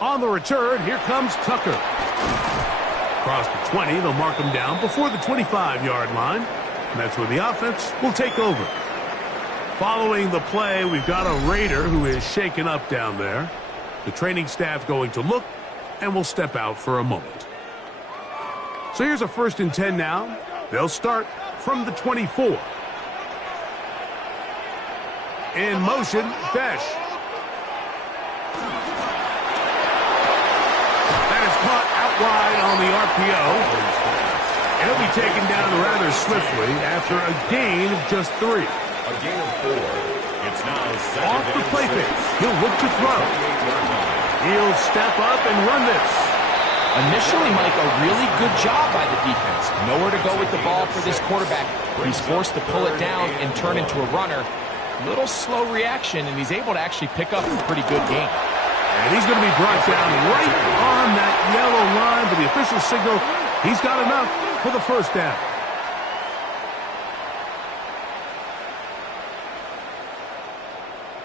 On the return, here comes Tucker. Across the 20, they'll mark him down before the 25-yard line. And that's where the offense will take over. Following the play, we've got a Raider who is shaken up down there. The training staff going to look and will step out for a moment. So here's a 1st and 10 now. They'll start from the 24. In motion, Besh. That is caught out wide on the RPO. And he'll be taken down rather swiftly after a gain of just 3. A gain of 4. It's now off the play fake. He'll look to throw. He'll step up and run this. Initially, Mike, a really good job by the defense. Nowhere to go with the ball for this quarterback. He's forced to pull it down and turn into a runner. Little slow reaction, and he's able to actually pick up a pretty good game. And he's going to be brought down right on that yellow line, but the official signal, he's got enough for the 1st down.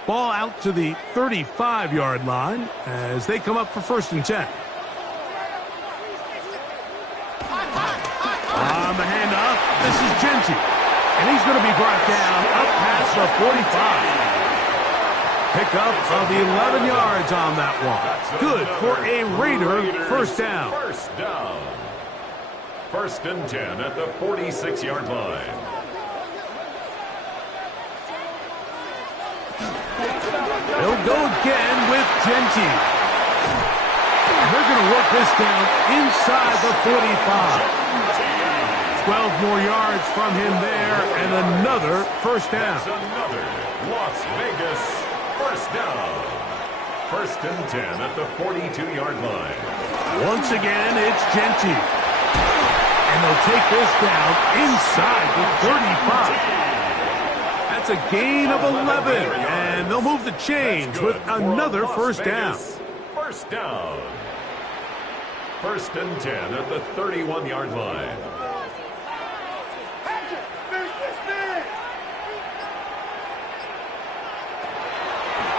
Ball out to the 35-yard line as they come up for 1st and 10. On the handoff, this is Genty. And he's going to be brought down up past the 45. Pickup of 11 yards on that one. Good for a Raider 1st down. 1st down. 1st and 10 at the 46-yard line. They'll go again with Genty. And they're going to work this down inside the 45. 12 more yards from him there, and another 1st down. That's another Las Vegas 1st down. 1st and 10 at the 42-yard line. Once again, it's Genty. And they'll take this down inside the 35. That's a gain of 11, and they'll move the chains with another 1st down. 1st down. 1st and 10 at the 31-yard line.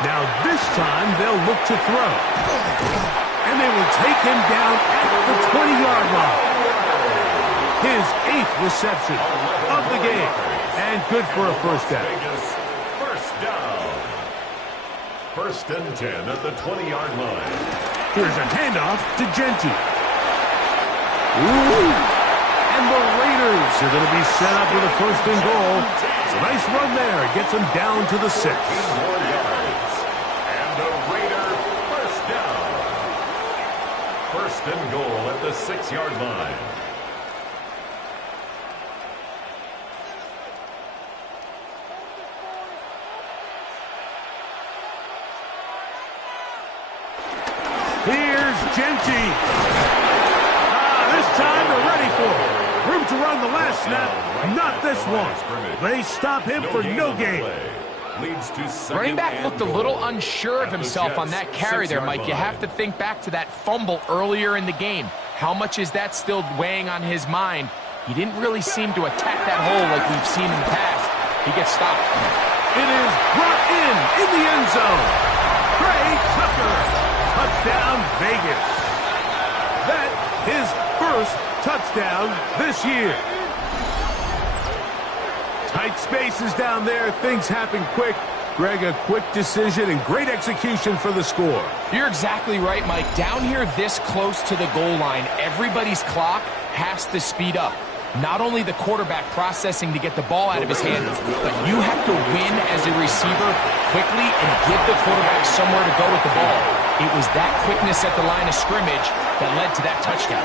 Now this time they'll look to throw. And they will take him down at the 20-yard line. His 8th reception of the game. And good for a 1st down. 1st down. 1st and 10 at the 20-yard line. Here's a handoff to Genty. Ooh. And the Raiders are going to be set up with a 1st and goal. It's a nice run there. It gets them down to the 6. 15 more yards. And the Raider 1st down. 1st and goal at the 6-yard line. Here's Genty. This time they're ready for it. Room to run the last snap. Not this one. They stop him for no gain. Running back looked a little unsure of himself on that carry there, Mike. You have to think back to that fumble earlier in the game. How much is that still weighing on his mind? He didn't really seem to attack that hole like we've seen in the past. He gets stopped. It is brought in the end zone. Trey Tucker. Touchdown, Vegas. That his 1st touchdown this year. Tight spaces down there. Things happen quick. Greg, a quick decision and great execution for the score. You're exactly right, Mike. Down here this close to the goal line, everybody's clock has to speed up. Not only the quarterback processing to get the ball out of his hand, but you have to win as a receiver quickly and give the quarterback somewhere to go with the ball. It was that quickness at the line of scrimmage that led to that touchdown.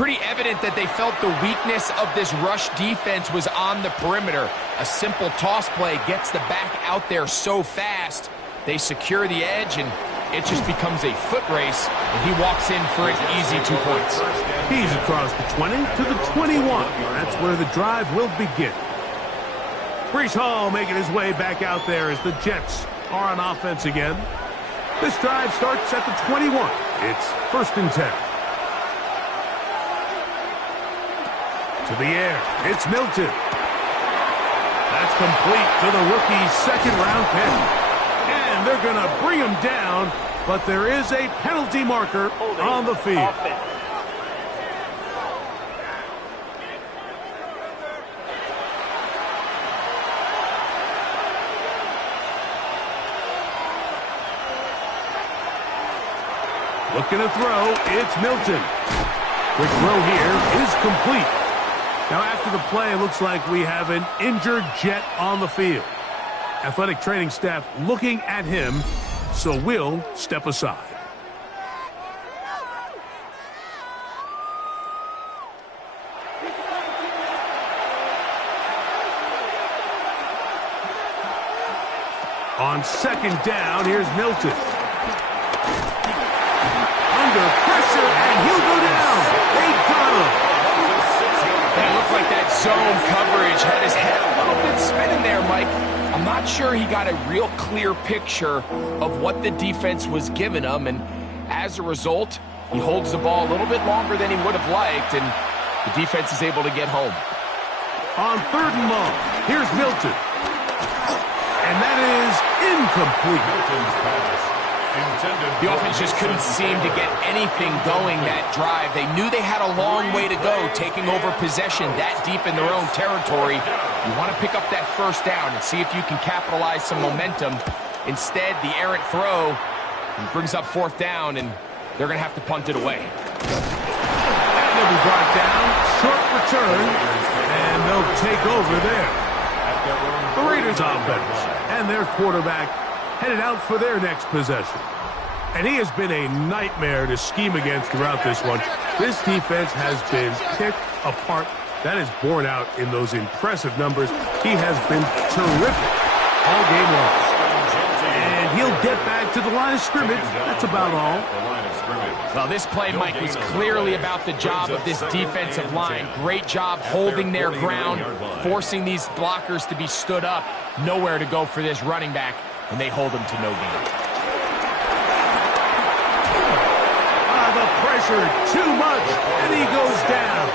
pretty evident that they felt the weakness of this rush defense was on the perimeter. A simple toss play gets the back out there so fast. They secure the edge, and it just becomes a foot race, and he walks in for an easy 2 points. He's across the 20 to the 21. That's where the drive will begin. Breece Hall making his way back out there as the Jets are on offense again. This drive starts at the 21. It's 1st and 10. To the air, it's Milton. That's complete to the rookie's 2nd-round pick. And they're going to bring him down, but there is a penalty marker on the field. Looking to throw, it's Milton. Quick throw here is complete. Now after the play, it looks like we have an injured Jet on the field. Athletic training staff looking at him, so we'll step aside. On 2nd down, here's Milton. Under pressure, and he'll go down. They got him. It looked like that zone coverage had his head a little bit spinning there, Mike. I'm not sure he got a real clear picture of what the defense was giving him, and as a result, he holds the ball a little bit longer than he would have liked, and the defense is able to get home. On 3rd and long, here's Milton. And that is incomplete. Milton's pass. The offense just couldn't seem to get anything going that drive. They knew they had a long way to go, taking over possession that deep in their own territory. You want to pick up that 1st down and see if you can capitalize some momentum. Instead, the errant throw brings up 4th down, and they're going to have to punt it away. And they'll be brought down, short return, and they'll take over there. The Raiders offense and their quarterback headed out for their next possession. And he has been a nightmare to scheme against throughout this one. This defense has been picked apart. That is borne out in those impressive numbers. He has been terrific all game long. And he'll get back to the line of scrimmage. That's about all. Well, this play, Mike, was clearly about the job of this defensive line. Great job holding their ground, forcing these blockers to be stood up. Nowhere to go for this running back, and they hold him to no gain. The pressure, too much, and he goes down.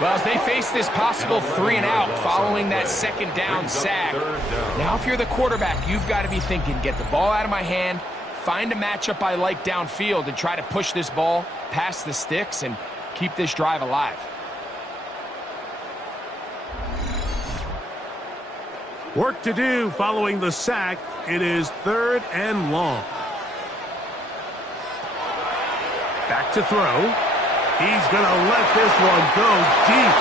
Well, as they face this possible 3-and-out following that 2nd down sack. Now, if you're the quarterback, you've got to be thinking, get the ball out of my hand, find a matchup I like downfield, and try to push this ball past the sticks and keep this drive alive. Work to do following the sack. It is 3rd and long. Back to throw. He's going to let this one go deep.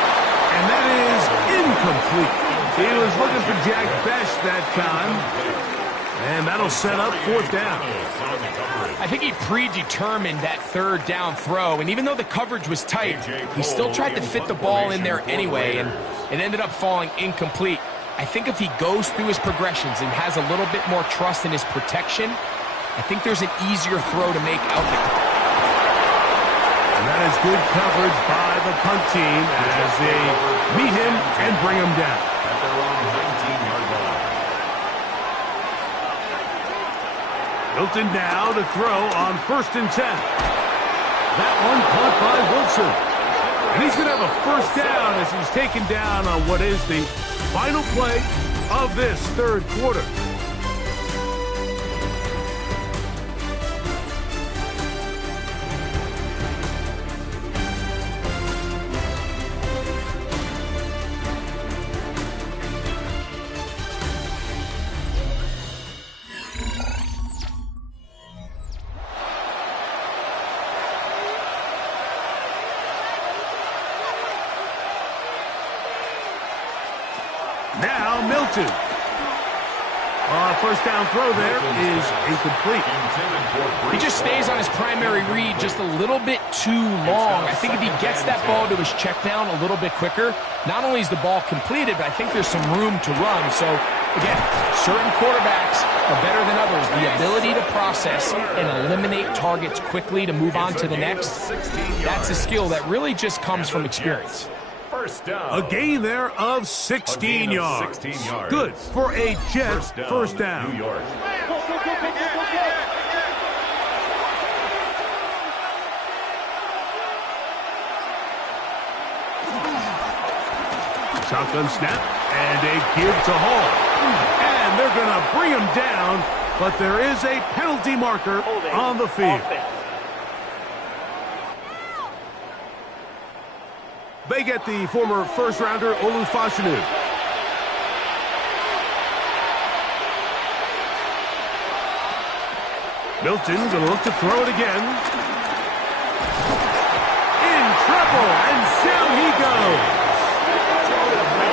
And that is incomplete. He was looking for Jack Best that time. And that'll set up 4th down. I think he predetermined that 3rd down throw. And even though the coverage was tight, he still tried to fit the ball in there anyway. And it ended up falling incomplete. I think if he goes through his progressions and has a little bit more trust in his protection, I think there's an easier throw to make out there. And that is good coverage by the punt team as they meet him and bring him down. At their own 19-yard line. Milton now to throw on 1st and 10. That one caught by Wilson. And he's going to have a 1st down as he's taken down on what is the final play of this 3rd quarter. Now Milton. First down throw there is incomplete. He just stays on his primary read just a little bit too long. I think if he gets that ball to his check down a little bit quicker, not only is the ball completed, but I think there's some room to run. So, again, certain quarterbacks are better than others. The ability to process and eliminate targets quickly to move on to the next, that's a skill that really just comes from experience. First down. A gain there of 16 yards. Good for a Jets first down. New York. Shotgun snap and a give to Hall. And they're going to bring him down, but there is a penalty marker on the field. They get the former first-rounder Olu Fashanu. Milton's going to look to throw it again. In trouble, and down he goes.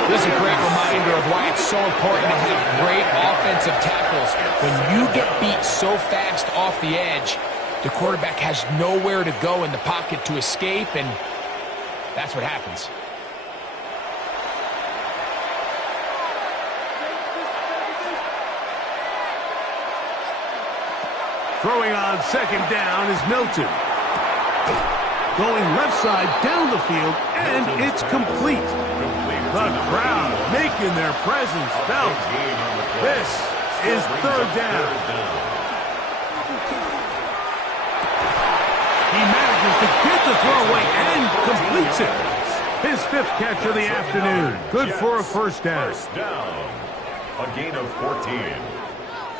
This is a great reminder of why it's so important to have great offensive tackles. When you get beat so fast off the edge, the quarterback has nowhere to go in the pocket to escape, and that's what happens. Throwing on second down is Milton. Going left side down the field, and it's complete. The crowd making their presence felt. This is third down. He manages to get the throw away and completes it. His fifth catch of the afternoon. Good for a first down. First down. A gain of 14.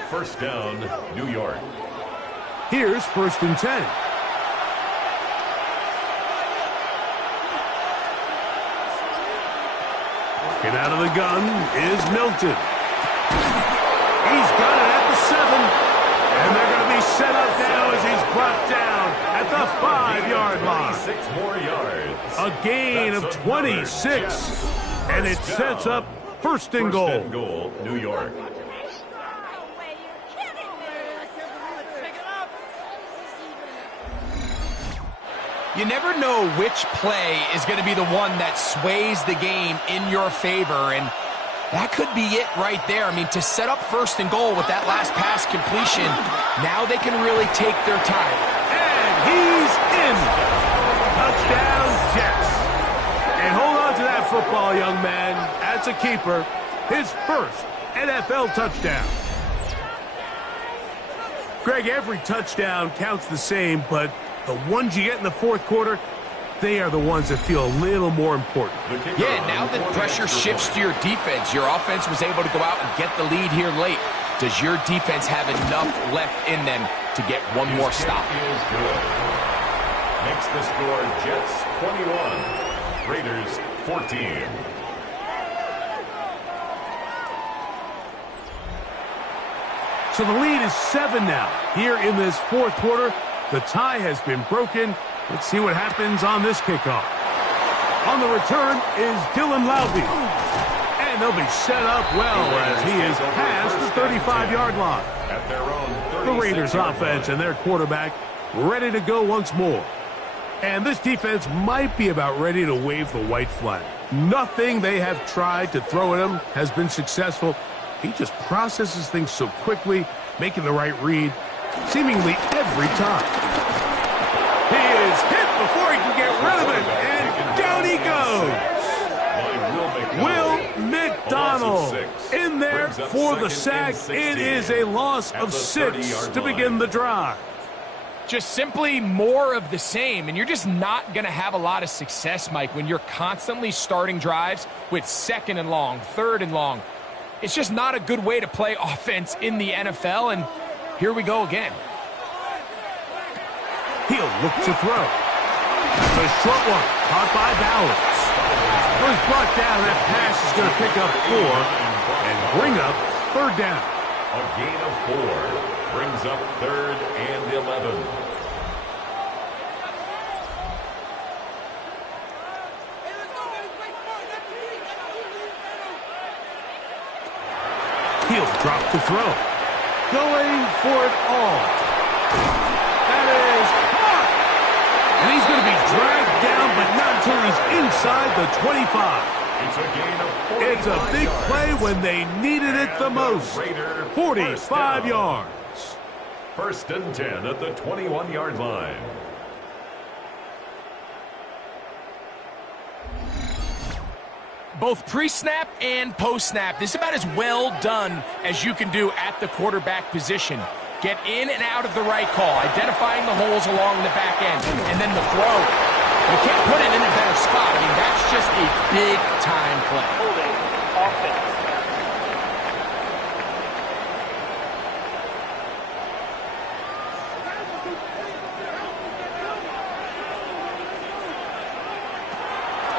First down, New York. Here's first and 10. Get out of the gun is Milton. He's got it at the 7. And they're going to be set up now as he's brought down at the 5-yard line. 6 more yards. A gain of 26. And it sets up first and goal. First and goal, New York. You never know which play is going to be the one that sways the game in your favor, and that could be it right there. I mean, to set up first and goal with that last pass completion, now they can really take their time. And he's in. Touchdown, Jets. And hold on to that football, young man. That's a keeper. His first NFL touchdown. Greg, every touchdown counts the same, but the ones you get in the fourth quarter, they are the ones that feel a little more important. Yeah, now that pressure shifts to your defense, your offense was able to go out and get the lead here late. Does your defense have enough left in them to get one more stop? Is good. Makes the score Jets 21, Raiders 14. So the lead is 7 now. Here in this fourth quarter, the tie has been broken. Let's see what happens on this kickoff. On the return is Dylan Laube. And they'll be set up well as he is past the 35-yard line. At their own The Raiders offense and their quarterback ready to go once more. And this defense might be about ready to wave the white flag. Nothing they have tried to throw at him has been successful. He just processes things so quickly, making the right read, seemingly every time. He is hit before he can get rid of it, and down he goes. Will McDonald in there for the sack. It is a loss of 6 to begin the drive. Just simply more of the same, and you're just not going to have a lot of success, Mike, when you're constantly starting drives with second and long, third and long. It's just not a good way to play offense in the NFL, and here we go again. He'll look to throw. That's a short one, caught by Bowers. First brought down, that pass is going to pick up 4 and bring up third down. A gain of 4 brings up third and 11. He'll drop to throw. Going for it all. That is caught. And he's going to be dragged down, but not until he's inside the 25. It's a gain of 45 It's a big yards. play when they needed it the most. 45 yards. First and 10 at the 21-yard line. Both pre-snap and post-snap, this is about as well done as you can do at the quarterback position. Get in and out of the right call, identifying the holes along the back end, and then the throw. You can't put it in a better spot. I mean, that's just a big-time play. Holding offense.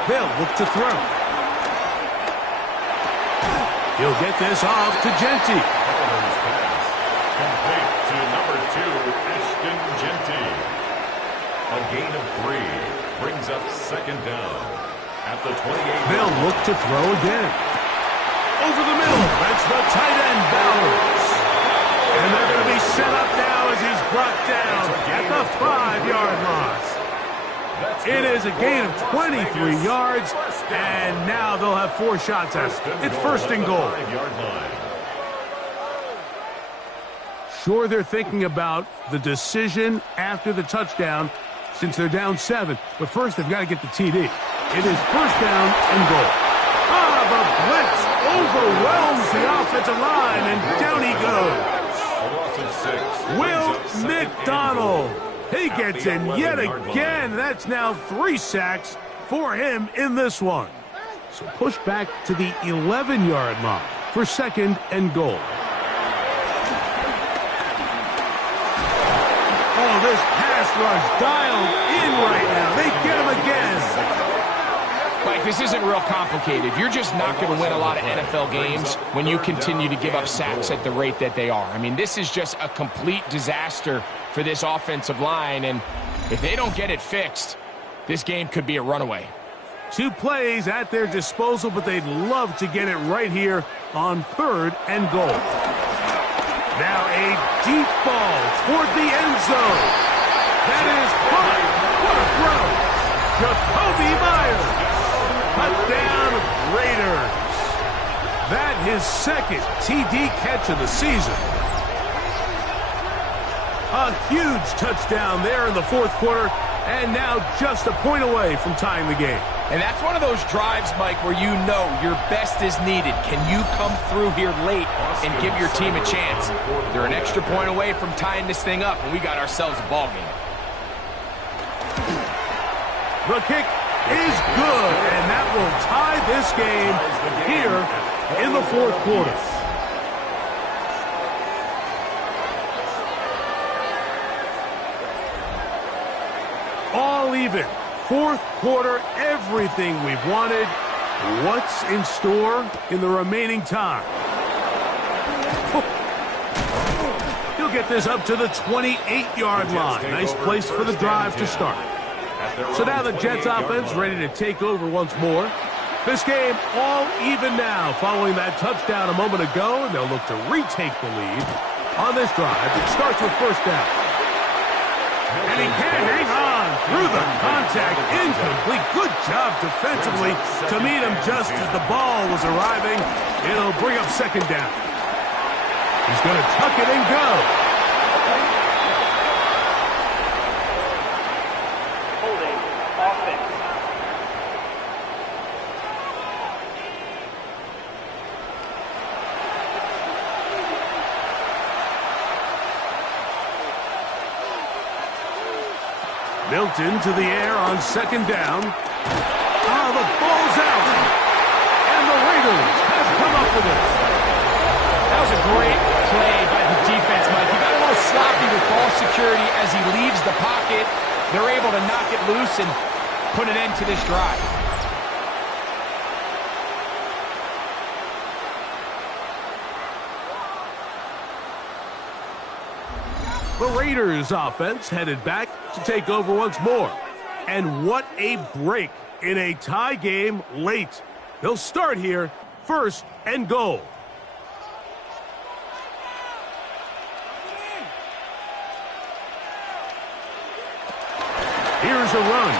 They'll look to throw. He'll get this off to Genty. Complete to number 2, Ashton Genty. A gain of 3 brings up second down at the 28. They'll look to throw again. Over the middle. That's the tight end, Bowers. And they're going to be set up now as he's brought down at the 5-yard line. It is a gain of 23 yards, and now they'll have 4 shots at it. It's first and goal. Sure, they're thinking about the decision after the touchdown since they're down 7, but first they've got to get the TD. It is first down and goal. The blitz overwhelms the offensive line, and down he goes. Will McDonald. He gets in yet again. That's now 3 sacks for him in this one. So push back to the 11-yard line for second and goal. Oh, this pass rush dialed in right now. They get him again. Mike, this isn't real complicated. You're just not going to win a lot of NFL games when you continue to give up sacks at the rate that they are. I mean, this is just a complete disaster for this offensive line, and if they don't get it fixed, this game could be a runaway. 2 plays at their disposal, but they'd love to get it right here on third and goal. Now a deep ball toward the end zone. That is caught. What a throw. Jacoby Myers. Touchdown, Raiders. That his second TD catch of the season. A huge touchdown there in the fourth quarter, and now just a point away from tying the game. And that's one of those drives, Mike, where you know your best is needed. Can you come through here late and give your team a chance? They're an extra point away from tying this thing up, and we got ourselves a ball game. The kick is good, and that will tie this game here in the fourth quarter. All even. Fourth quarter, everything we've wanted. What's in store in the remaining time? He'll get this up to the 28-yard line. Nice place for the drive to start. So now the Jets offense ready to take over once more. This game all even now following that touchdown a moment ago, and they'll look to retake the lead on this drive. It starts with first down. And he can't hang on through the contact. Incomplete. Good job defensively to meet him just as the ball was arriving. It'll bring up second down. He's going to tuck it and go. Holding offense. Milton to the air on second down. Oh, the ball's out. And the Raiders have come up with it. That was a great play by the defense, Mike. He got a little sloppy with ball security as he leaves the pocket. They're able to knock it loose and put an end to this drive. The Raiders offense headed back to take over once more. And what a break in a tie game late. They'll start here, first and goal. Here's a run.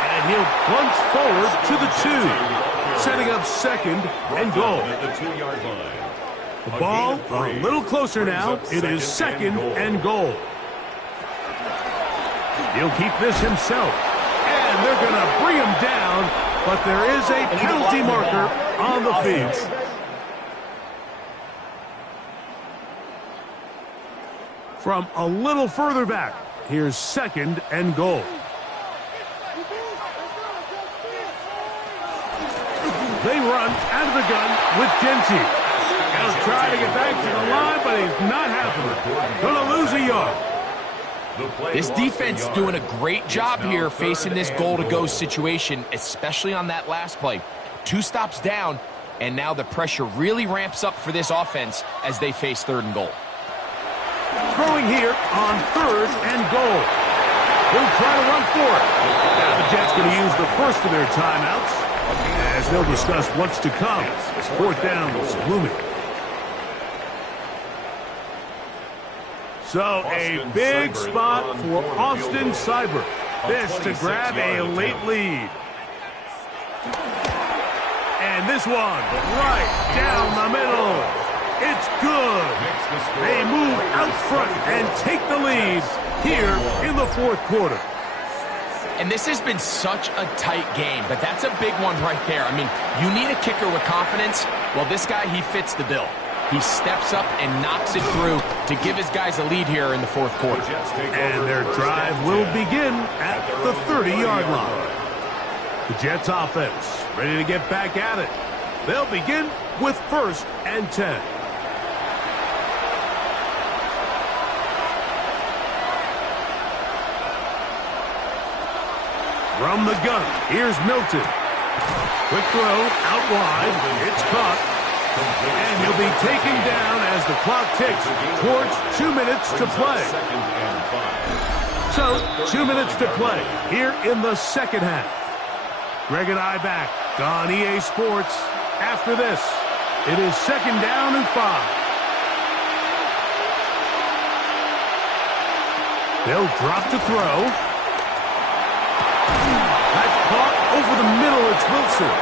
And he'll plunge forward to the 2, setting up second and goal. At the 2-yard line. The ball a little closer now. It is second and goal. He'll keep this himself. And they're going to bring him down, but there is a penalty marker on the field. From a little further back, here's second and goal. They run out of the gun with Genty. He'll try to get back to the line, but he's not happening. Gonna lose a yard. This defense doing a great job here facing this goal-to-go situation, especially on that last play. 2 stops down, and now the pressure really ramps up for this offense as they face 3rd and goal. Throwing here on 3rd and goal. He'll try to run for it. Now the Jets going to use the first of their timeouts as they'll discuss what's to come as 4th down is looming. So a big spot for Austin Seibert. This to grab a late lead. And this one right down the middle. It's good. They move out front and take the lead here in the 4th quarter. And this has been such a tight game, but that's a big one right there. I mean, you need a kicker with confidence. Well, this guy, he fits the bill. He steps up and knocks it through to give his guys a lead here in the 4th quarter. And their drive will begin at the 30-yard line. The Jets offense ready to get back at it. They'll begin with 1st and 10. From the gun, here's Milton. Quick throw, out wide, it's caught. And he'll be taken down as the clock ticks towards 2 minutes to play. So, 2 minutes to play here in the 2nd half. Greg and I back on EA Sports. After this, it is 2nd down and 5. They'll drop to throw. That's caught over the middle. It's Wilson.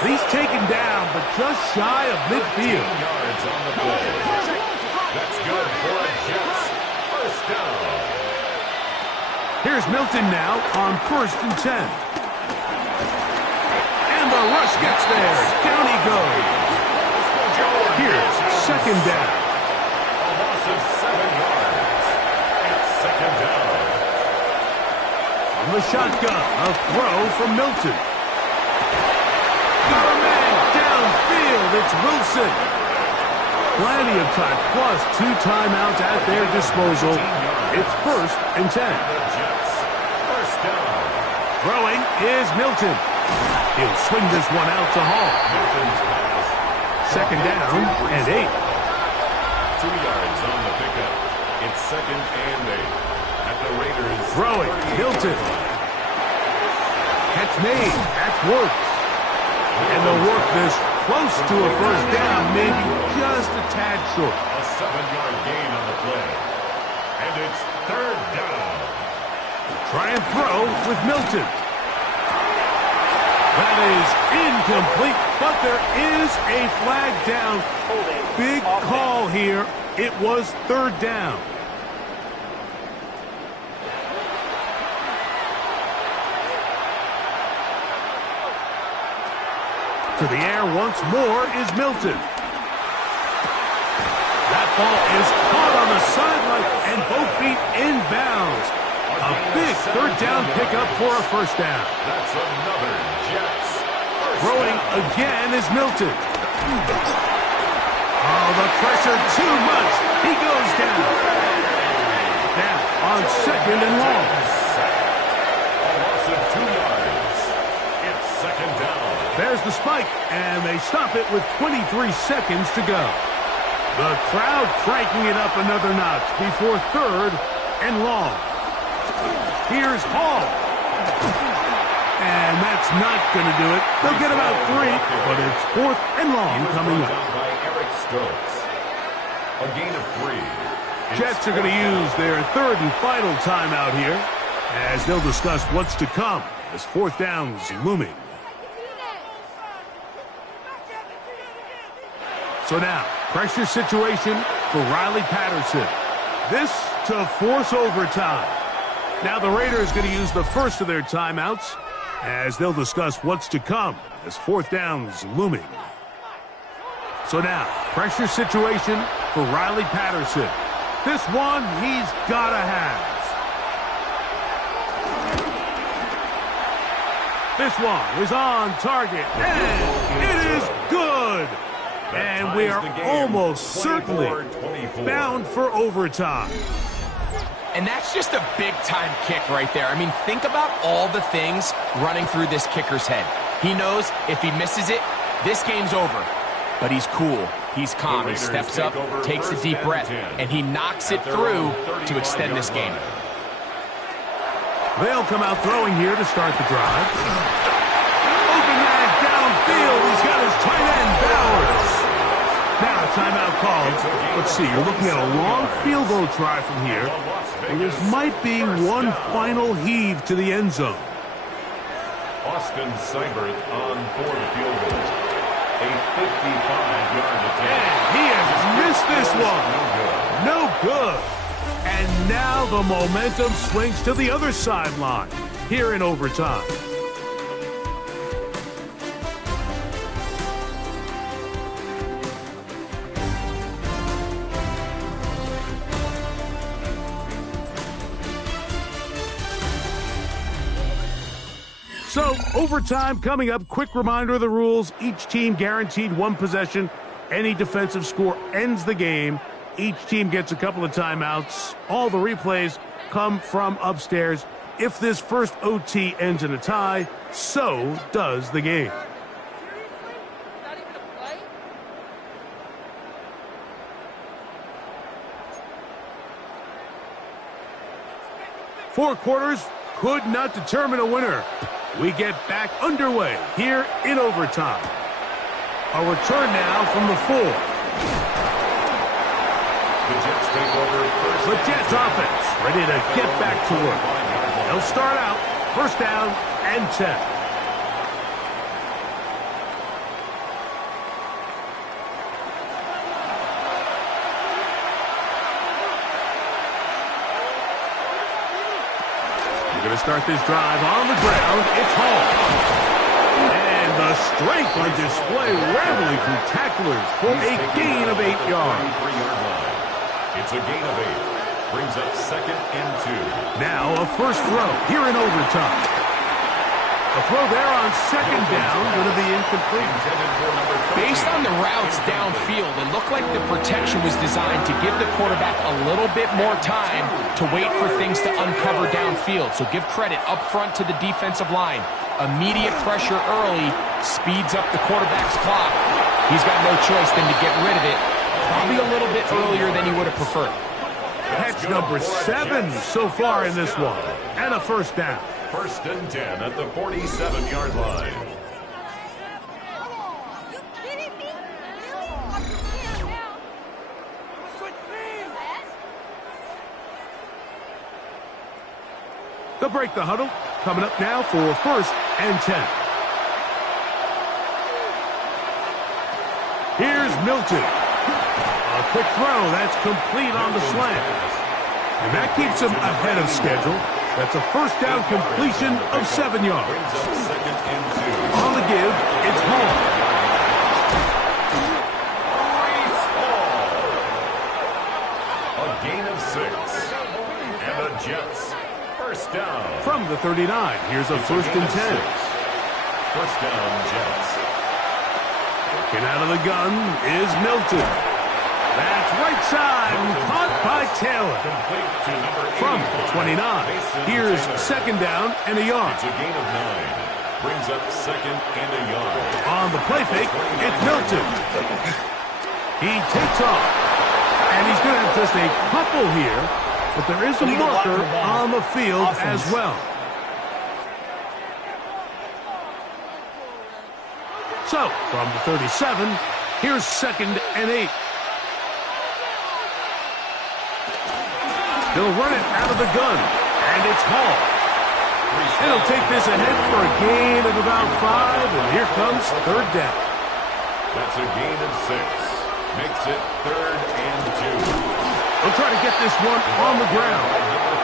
He's taken down, but just shy of midfield. Yards on the play. That's good for a Jets 1st down. Here's Milton now on 1st and 10. And the rush gets there. Down he goes. Here's 2nd down. A loss of 7 yards. It's 2nd down. From the shotgun, a throw from Milton. Got a man downfield. It's Wilson. Plenty of time, plus 2 timeouts at their disposal. It's 1st and 10. The Jets 1st down. Throwing is Milton. He'll swing this one out to Hall. Milton's pass. 2nd down and 8. 2 yards on the pickup. It's 2nd and 8. At the Raiders. Throwing, Milton. Catch made. That's worked. And they'll work this close to a 1st down, maybe just a tad short. A 7-yard gain on the play. And it's 3rd down. Try and throw with Milton. That is incomplete, but there is a flag down. Big call here. It was 3rd down. To the air once more is Milton. That ball is caught on the sideline and both feet inbounds. A big 3rd down pickup for a 1st down. That's another Jets. Throwing again is Milton. Oh, the pressure too much. He goes down. Now on 2nd and long. A loss of 2 yards. It's 2nd down. There's the spike, and they stop it with 23 seconds to go. The crowd cranking it up another notch before 3rd and long. Here's Hall. And that's not going to do it. They'll get about 3, but it's 4th and long coming up. By Eric Stokes. A gain of 3. Jets are going to use their third and final timeout here as they'll discuss what's to come as fourth down's looming. So now, pressure situation for Riley Patterson. This to force overtime. Now the Raiders going to use the first of their timeouts as they'll discuss what's to come as fourth down's looming. So now, pressure situation for Riley Patterson. This one he's got to have. This one is on target, and it is good. And we are almost certainly bound for overtime. And that's just a big-time kick right there. I mean, think about all the things running through this kicker's head. He knows if he misses it, this game's over. But he's cool. He's calm. He steps up, takes a deep breath, and he knocks it through to extend this game. They'll come out throwing here to start the drive. Open man downfield. He's got his tight end, Bowers. Now a timeout called. Let's see, you're looking at a long field goal try from here. And this might be one final heave to the end zone. Austin Seibert on for the field goal. A 55-yard attempt. And he has missed this one. No good. And now the momentum swings to the other sideline here in overtime. So, overtime coming up. Quick reminder of the rules. Each team guaranteed one possession. Any defensive score ends the game. Each team gets a couple of timeouts. All the replays come from upstairs. If this first OT ends in a tie, so does the game. Four quarters could not determine a winner. We get back underway here in overtime. A return now from the 4. The Jets take over first. The Jets offense ready to get back to work. They'll start out first down and 10. Going to start this drive on the ground. It's Hall. And the strength on display, rambling through tacklers for a gain of 8 yards. It's a gain of 8. Brings up second and 2. Now a first throw here in overtime. A throw there on second down, going to be incomplete. Based on the routes downfield, it looked like the protection was designed to give the quarterback a little bit more time to wait for things to uncover downfield. So give credit up front to the defensive line. Immediate pressure early speeds up the quarterback's clock. He's got no choice than to get rid of it, probably a little bit earlier than he would have preferred. Catch number 7 so far in this one, and a first down. First and 10 at the 47-yard line. You kidding me? They'll break the huddle. Coming up now for first and 10. Here's Milton. A quick throw. That's complete on the slant. And that keeps him ahead of schedule. That's a first down completion of 7 yards. On the give, it's Hall. A gain of 6. And the Jets, first down. From the 39, here's a first and 10. First down, Jets. Working out of the gun is Milton. That's right side and caught by Taylor. From the 29, here's second down and a yard. It's a gain of 9. Brings up second and a yard. On the play fake, it's Milton. He takes off. And he's going to have just a couple here, but there is a marker on the field as well. So, from the 37, here's second and 8. He'll run it out of the gun, and it's hauled. It'll take this ahead for a gain of about 5, and here comes third down. That's a gain of 6. Makes it 3rd and 2. He'll try to get this one on the ground,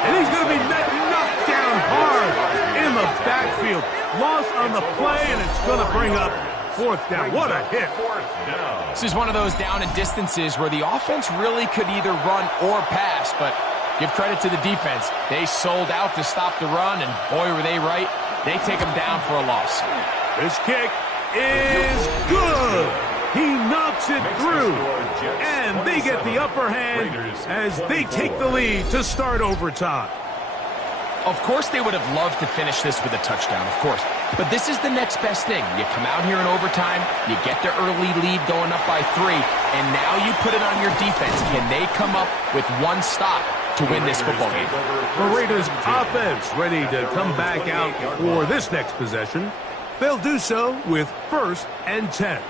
and he's going to be knocked down hard in the backfield. Loss on the play, and it's going to bring up 4th down. What a hit. 4th down. This is one of those down and distances where the offense really could either run or pass, but give credit to the defense. They sold out to stop the run, and boy, were they right. They take them down for a loss. This kick is good. He knocks it through, and they get the upper hand as they take the lead to start overtime. Of course they would have loved to finish this with a touchdown, of course. But this is the next best thing. You come out here in overtime, you get the early lead going up by 3, and now you put it on your defense. Can they come up with one stop to win this football game? The Raiders offense ready to come back out for this next possession. They'll do so with 1st and 10.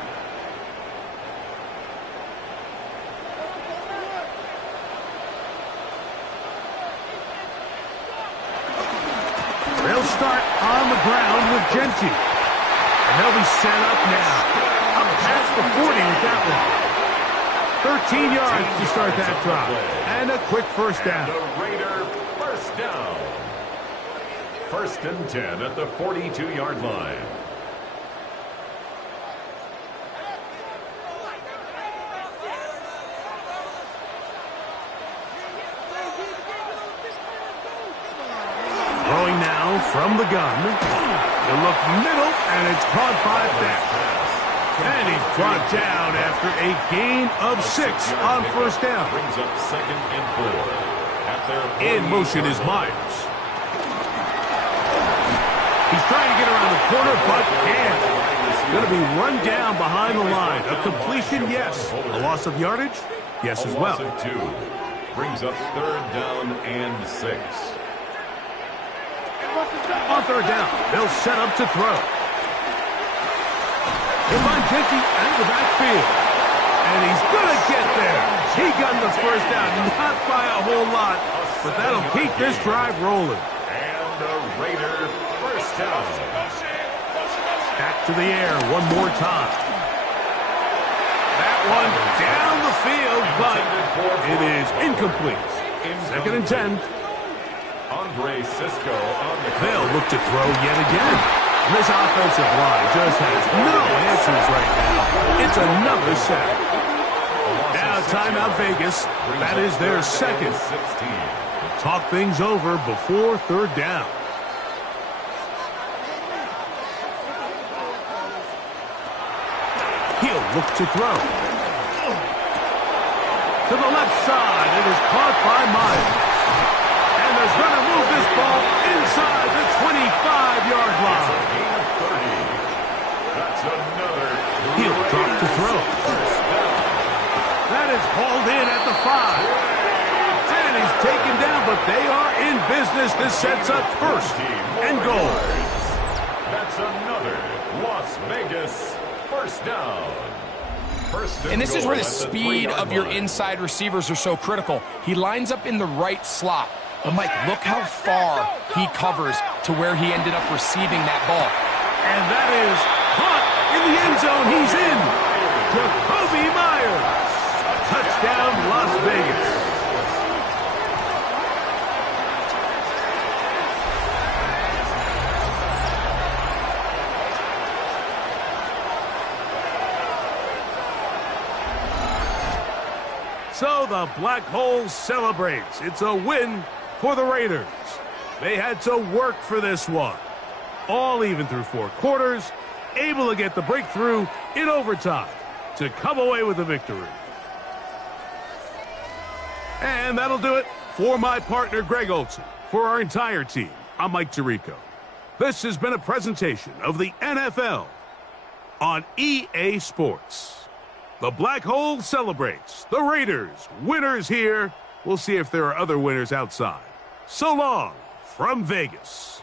They'll start on the ground with Genty. And they'll be set up now. Up past the 40 with that one. 13 yards to start that drive. And a quick first down. And the Raider first down. 1st and 10 at the 42-yard line. Throwing now from the gun. He'll look middle, and it's caught by Beck. And he's brought down after a gain of 6 on first down. Brings up 2nd and 4. At their In motion is Myers. He's trying to get around the corner, but can't. Going to be run down behind the line. A completion, yes. A loss of yardage, yes as well. A loss of 2. Brings up 3rd down and 6. On third down, they'll set up to throw. He'll find Genty out of the backfield. And he's going to get there. He got the first down, not by a whole lot, but that'll keep this drive rolling. And the Raider first down. Back to the air one more time. That one down the field, but it is incomplete. 2nd and 10. Andre Cisco on the They'll look to throw yet again. This offensive line just has no answers right now. It's another sack. Now timeout Vegas. That is their 2nd. Talk things over before 3rd down. He'll look to throw. To the left side. It is caught by Myers. And they're going to move this ball inside the 25-yard line. That's another. He'll drop to throw. That is hauled in at the 5. And he's taken down, but they are in business. This sets up 1st and goal. That's another Las Vegas first down. And this is where the speed of your inside receivers are so critical. He lines up in the right slot. But, Mike, look how far he covers to where he ended up receiving that ball. And that is caught in the end zone. He's in. Jacoby Myers. Touchdown, Las Vegas. So the Black Hole celebrates. It's a win for the Raiders. They had to work for this one. All even through 4 quarters, able to get the breakthrough in overtime to come away with a victory. And that'll do it for my partner, Greg Olson. For our entire team, I'm Mike Tirico. This has been a presentation of the NFL on EA Sports. The Black Hole celebrates. The Raiders, winners here. We'll see if there are other winners outside. So long from Vegas.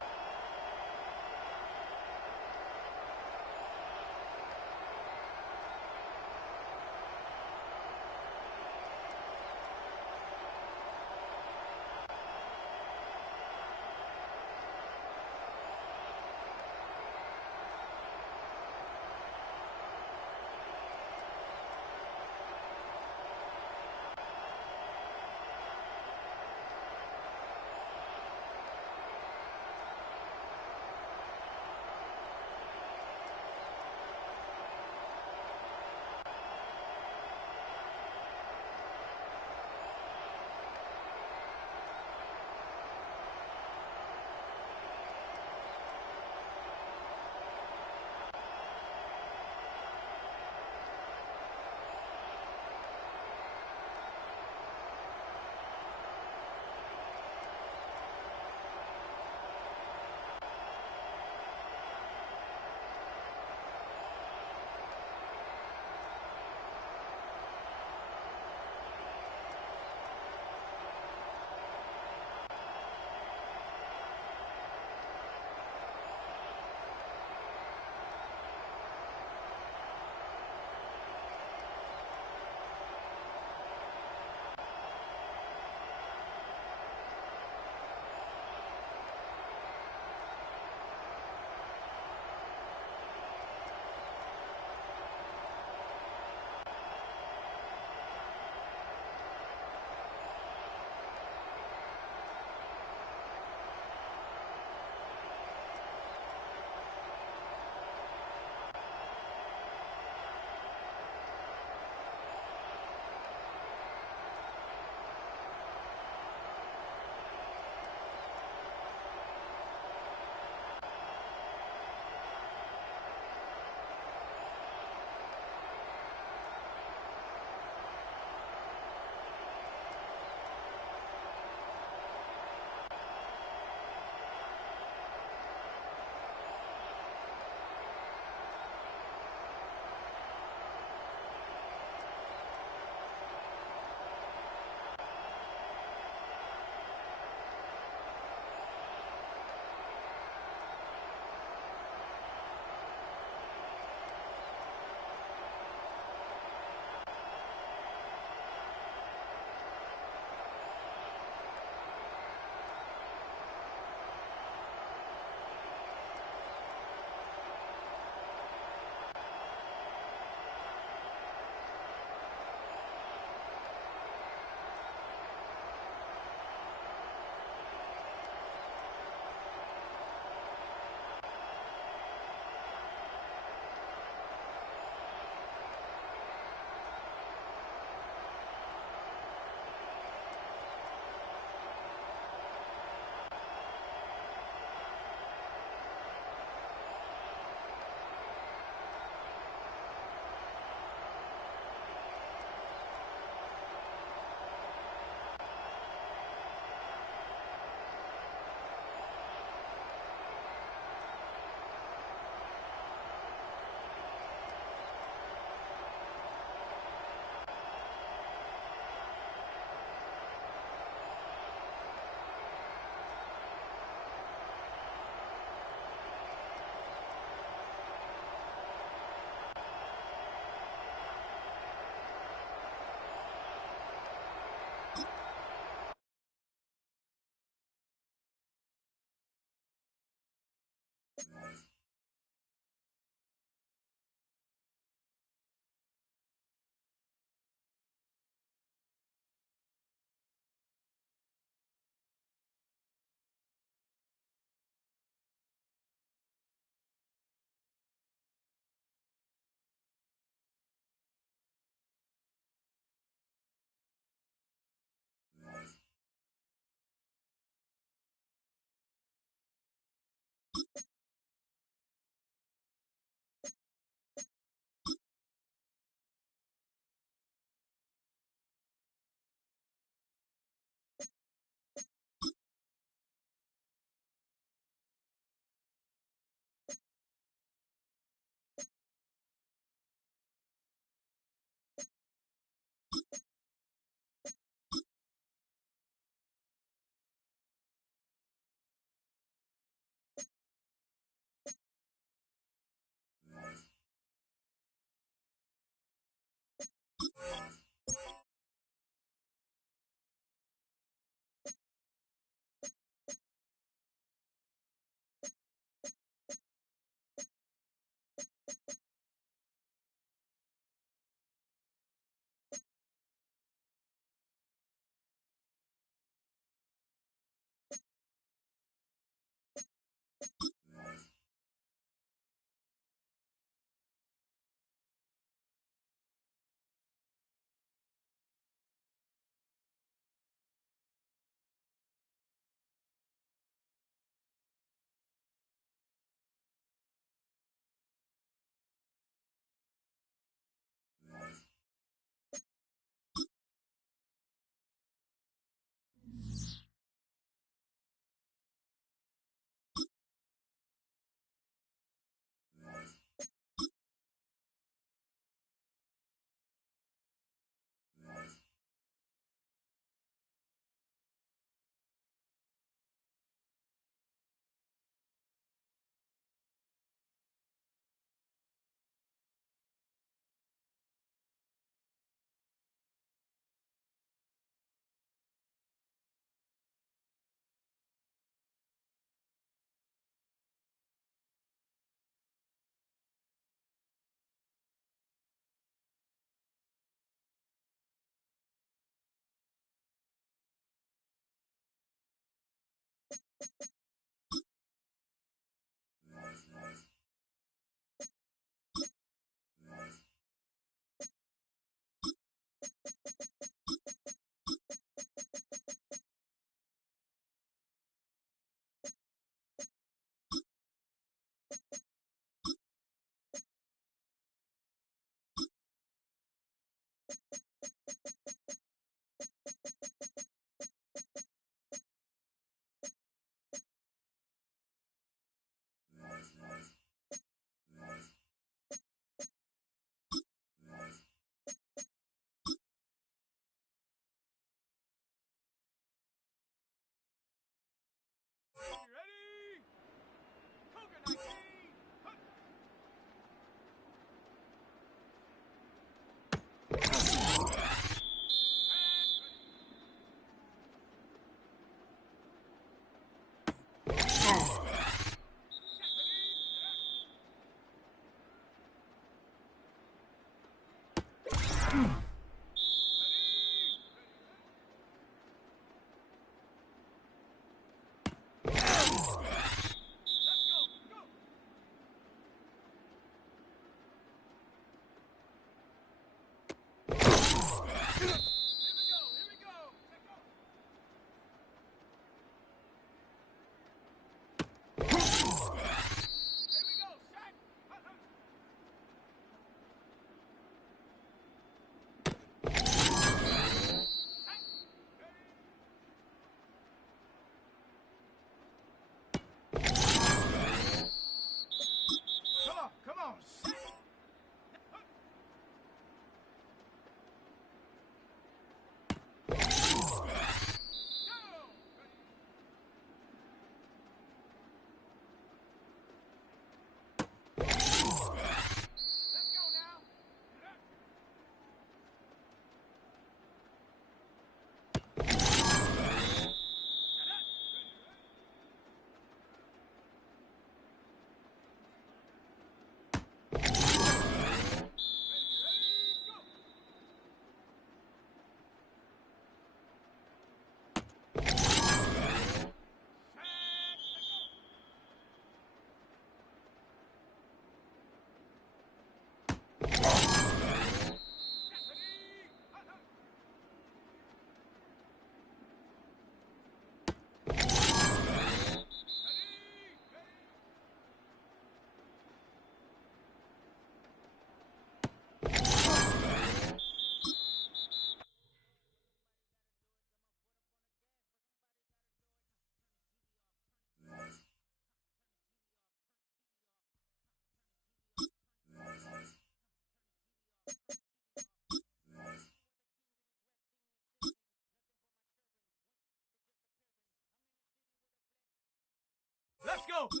Let's go! 18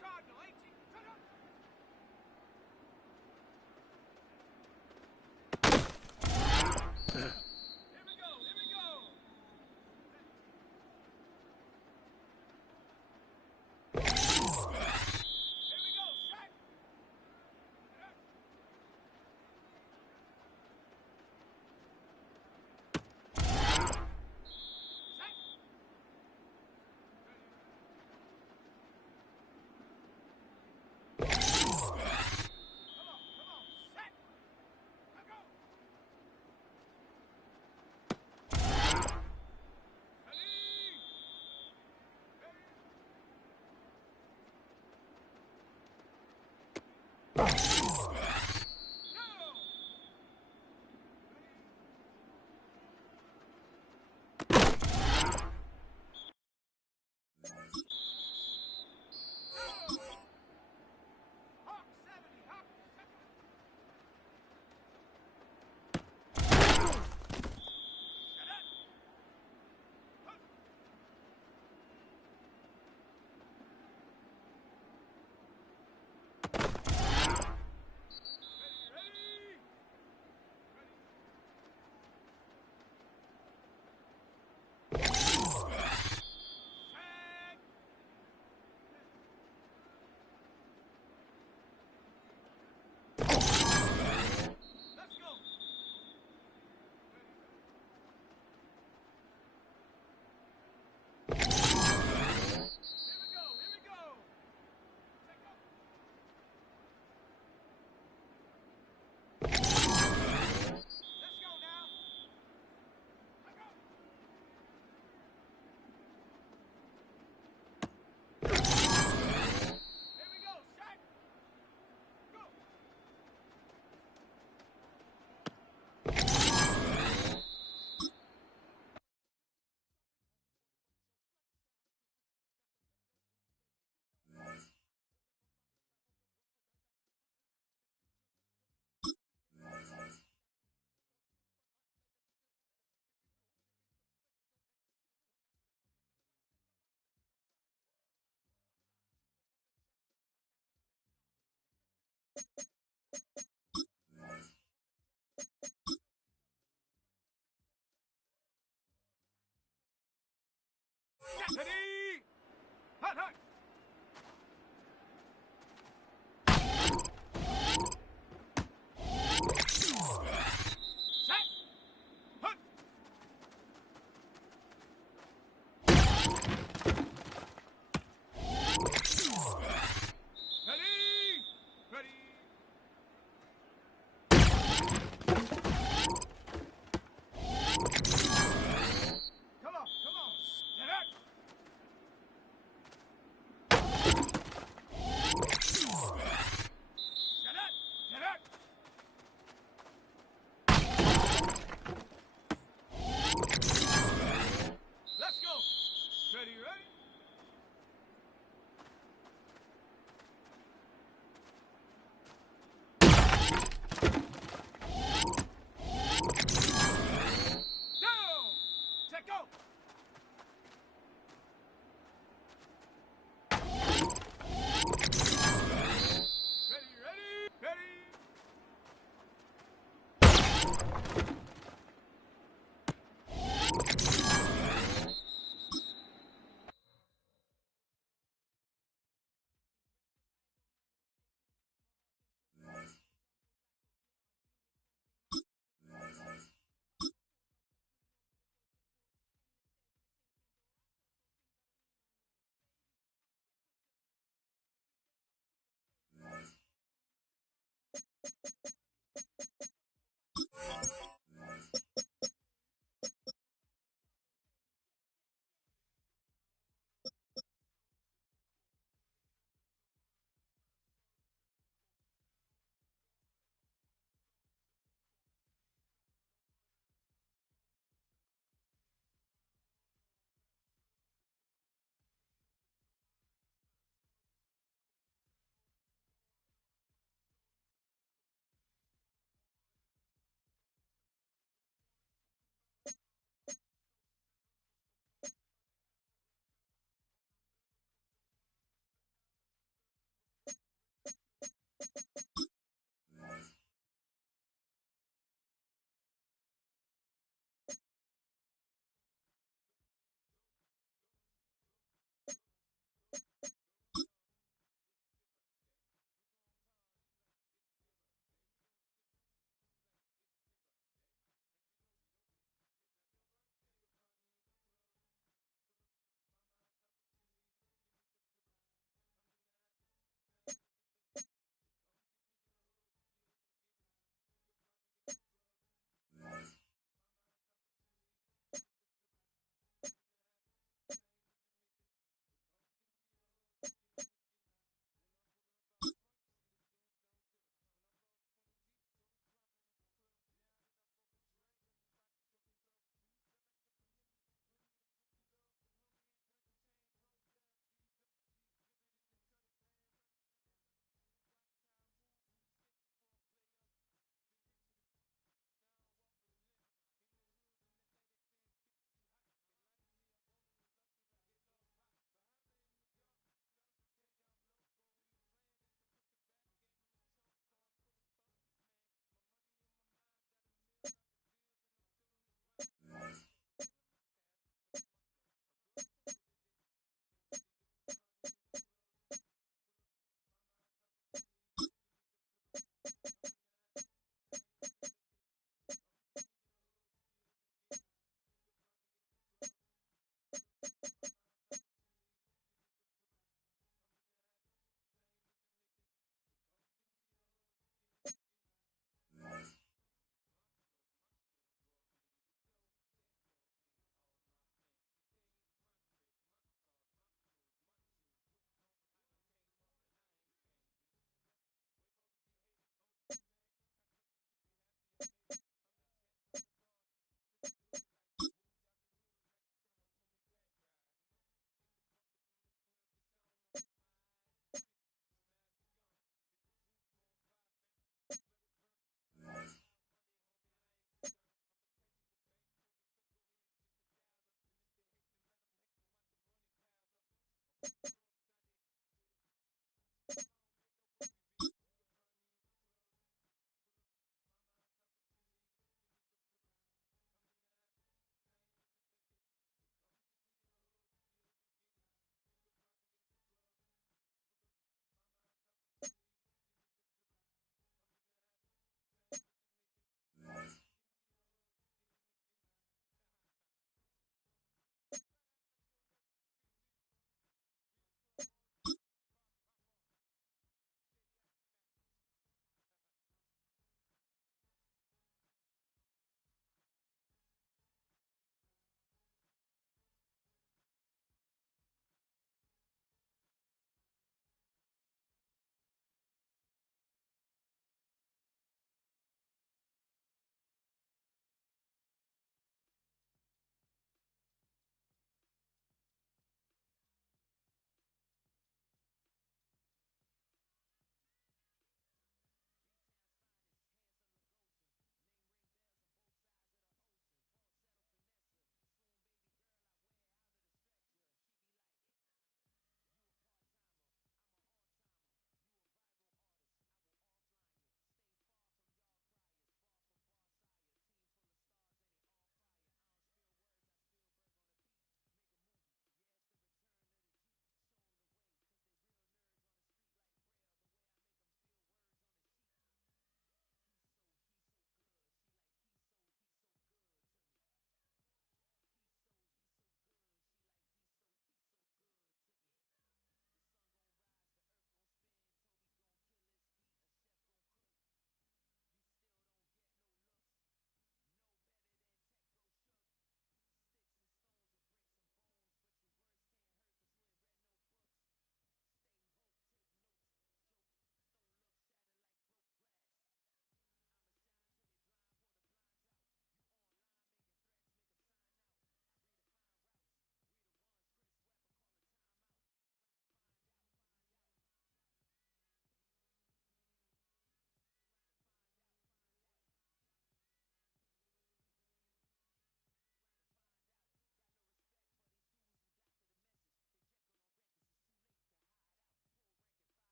Cardinal, 18. Turn up. Here we go, here we go. Here we go, set. Ready? Hot, hot. Set. Hut. Ready? Ready? Come on, come on. Get up. Get up. Get up. Let's go. Ready, ready? Down. Check go. Ready, ready, ready.